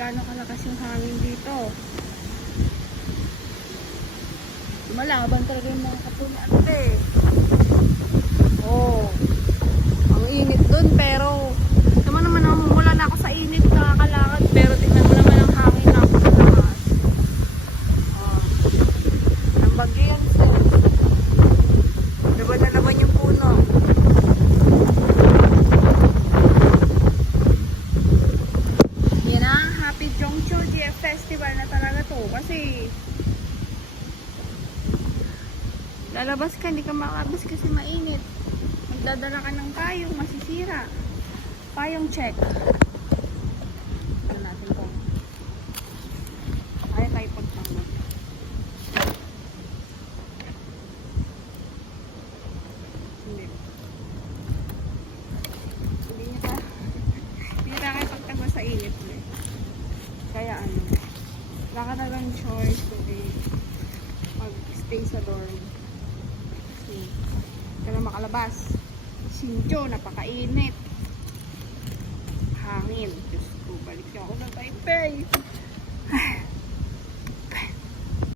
gaano kalakas yung hangin dito. Lumalaban talaga yung mga kapunan eh. Oh. Ang init dun pero naman namumula na ako sa init, nakakalakad, pero tingnan mo naman ang hangin na ako kalakas. Oh. Ang bagyo yan sir. Laban na naman yung puno. Yan ang Happy Jongcho GF Festival na talaga to kasi lalabas ka, hindi ka makalabas kasi mainit. Magdadala ka ng payong, masisira. Payong check. Ano natin to? Kaya tayo pagtanggap. Hindi. Hindi niya kayo pagtanggap sa init. Kaya ano, wala ka talagang choice kundi mag-stay sa dorm. Kasi ka na makalabas. Sinjo, napakainit. Hangin. Diyos ko, balik ako ng Taipei.